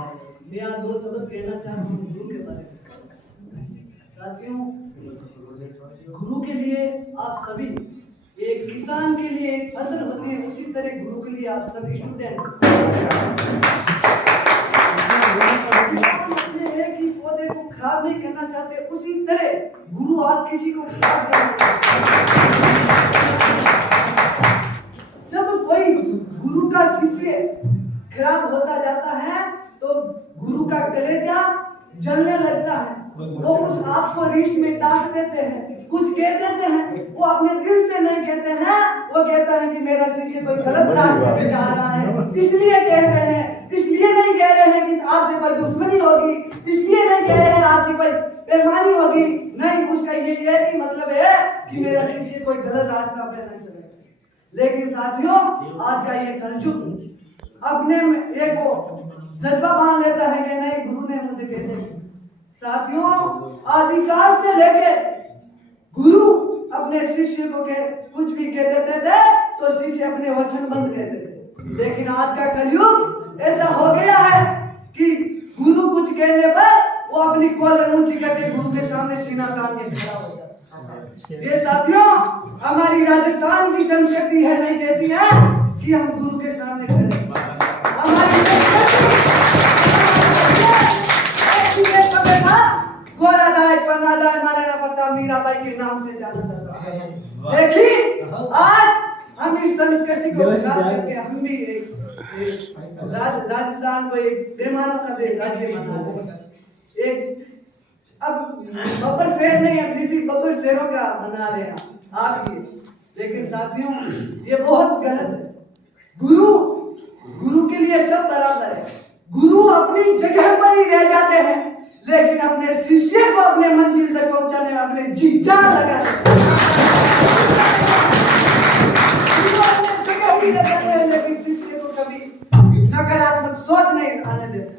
मैं आज दो शब्द कहना चाहता हूँ गुरु के बारे में। साथियों, गुरु के लिए आप सभी, एक किसान के लिए एक फसल होती है, उसी तरह गुरु के लिए आप सभी स्टूडेंट एक ही पौधे को खराब नहीं करना चाहते, उसी तरह गुरु आप किसी को खराब करना। जब कोई गुरु का शिष्य खराब होता जाता है तो गुरु का कलेजा जलने लगता है। वो उस आप को रीछ में डांट देते हैं, कुछ कह देते हैं, वो अपने दिल से नहीं कहते हैं, वो कहता है कि मेरा शिष्य कोई गलत रास्ते पे जा रहा है, इसलिए कह रहे हैं। इसलिए नहीं कह रहे हैं कि आपसे कोई दुश्मनी होगी, इसलिए नहीं कह रहे हैं आपकी कोई बेईमानी होगी, नहीं, उसका ये ही मतलब है कि मेरा शिष्य कोई गलत रास्ता पे नहीं चलेगा। लेकिन साथियों, आज का ये कलयुग अपने में एक वो जज्बा मान लेता है कि नहीं, गुरु ने मुझे कह दिया। साथियों, आदिकाल से लेके गुरु अपने शिष्य को कुछ भी कह देते थे तो शिष्य अपने वचन बंद कहते थे। लेकिन आज का कलयुग ऐसा हो गया है कि गुरु कुछ कहने पर वो अपनी कॉलर ऊंची करके गुरु के सामने सीना तान के खड़ा हो जाता है। ये साथियों, हमारी राजस्थान की संस्कृति है, नहीं कहती है कि हम गुरु के सामने खड़े। हमारी गोरादाय, पन्नादाय, महाराणा प्रताप, मीराबाई के नाम से जाना जाता है। लेकिन आज हम इस संस्कृति को विचार करके हम भी राजस्थान को एक बेमानों का राज्य बना रहे हैं। एक अब बब्बर शेर नहीं है, फिर भी बब्बर शेरों का बना रहे हैं आप ये। लेकिन साथियों, ये बहुत गलत है। गुरु के लिए सब बराबर है। गुरु अपनी जगह पर ही रह जाते हैं, लेकिन अपने शिष्य को अपने मंजिल तक पहुंचाने में अपने जी जान लगाते हैं। लेकिन शिष्य को कभी नकारात्मक सोच नहीं आने देते।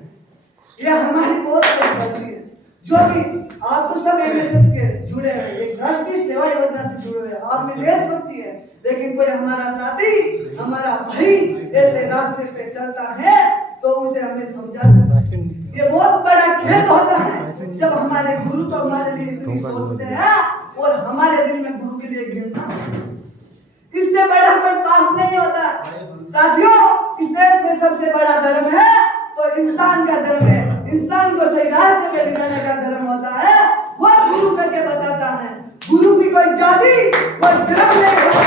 ये हमारी बहुत बड़ी गलती है। जो भी आप तो सब एनएसएस के जुड़े हैं, एक राष्ट्रीय सेवा योजना से जुड़े हैं, आप में देशभक्ति है, लेकिन कोई हमारा साथी, हमारा भाई ऐसे रास्ते पे चलता है तो उसे हमें समझाना। ये बहुत बड़ा खेद होता है जब हमारे गुरु तो हमारे लिए इतनी सोचते हैं और हमारे दिल में गुरु के लिए घृणा। इससे बड़ा कोई पाप नहीं होता। साथियों, इस देश में सबसे बड़ा धर्म है तो इंसान का धर्म है। इंसान को सही रास्ते पे ले जाने का धर्म होता है, वो गुरु करके बताता है। गुरु की कोई जाति, कोई धर्म नहीं होता।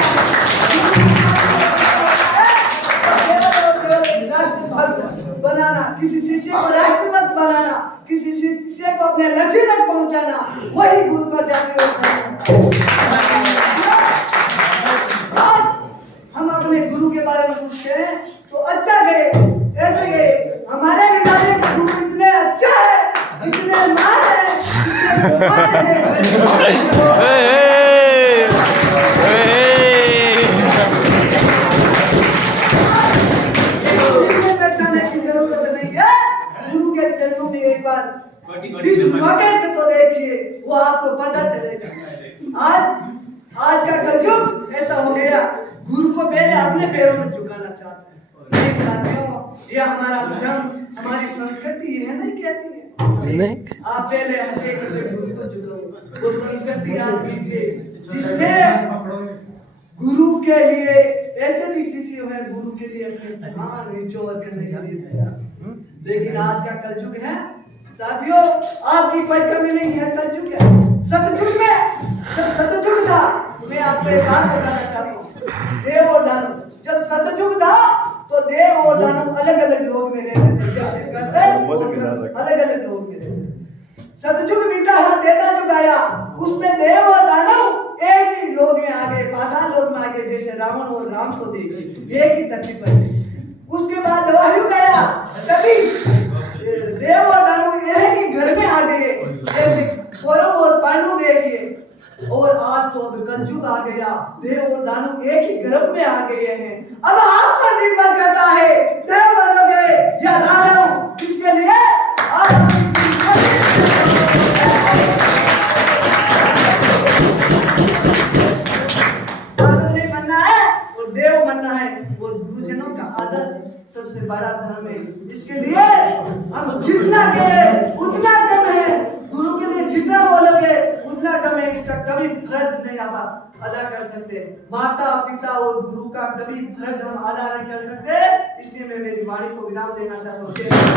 राष्ट्रभक्त बनाना, किसी शिष्य को राष्ट्रभक्त बनाना, किसी शिष्य को अपने लक्ष्य तक पहुंचाना, वही गुरु का जाति होता है। हम अपने गुरु के बारे में पूछते हैं तो अच्छा गए, ऐसे गए। हमारे विद्यालय के गुरु इतने अच्छा है, इतने मान है, पहचाने की जरूरत नहीं है। गुरु के चरणों में एक बार तो देखिए, वो आपको पता चलेगा। आज का कलयुग ऐसा हो गया, गुरु को पहले अपने पैरों में झुकाना चाहते हैं। साथियों, ये हमारा धर्म, हमारी संस्कृति है, नहीं कहती है नहीं। आप पहले हटे करके गुरु को झुकाओ, वो संस्कृति याद कीजिए जिसमें गुरु के लिए ऐसे भी शिष्य है गुरु के लिए अपने ध्यान निचोड़ करने के लिए तैयार। लेकिन आज का कलयुग है साथियों, आपकी कोई कमी नहीं है। कलयुग है। सतयुग में जब सतयुग था, मैं आपको एक बात बताना चाहता हूँ, देव और दानव। जब सतयुग था तो देव और दानव अलग अलग लोग में रहते थे, जैसे कसर अलग अलग लोग में रहते। सतयुग बीता है, त्रेता युग आया, उसमें देव और दानव एक ही लोग में आ गए, पाताल लोक में आ गए। जैसे रावण और राम को देखे एक ही धरती पर। उसके बाद द्वायुग आया, तभी देव और दानव एक ही घर में आ गए, जैसे कौरव और पांडव देखिए। और आज तो अब कलयुग आ गया, देव और दानव एक ही गर्भ में आ गए हैं। अब आप पर निर्भर करता है, देव बनोगे या दानव, इसके लिए आप दानव नहीं बनना है और देव बनना है। वो गुरुजनों का आदर सबसे बड़ा धर्म है। इसके लिए इसलिए हम जितना कहे उतना कम है, गुरु के लिए जितना बोलोगे उतना कम है, इसका कभी फर्ज नहीं आप अदा कर सकते। माता पिता और गुरु का कभी फर्ज हम अदा नहीं कर सकते। इसलिए मैं मेरी वाणी को विराम देना चाहता हूँ।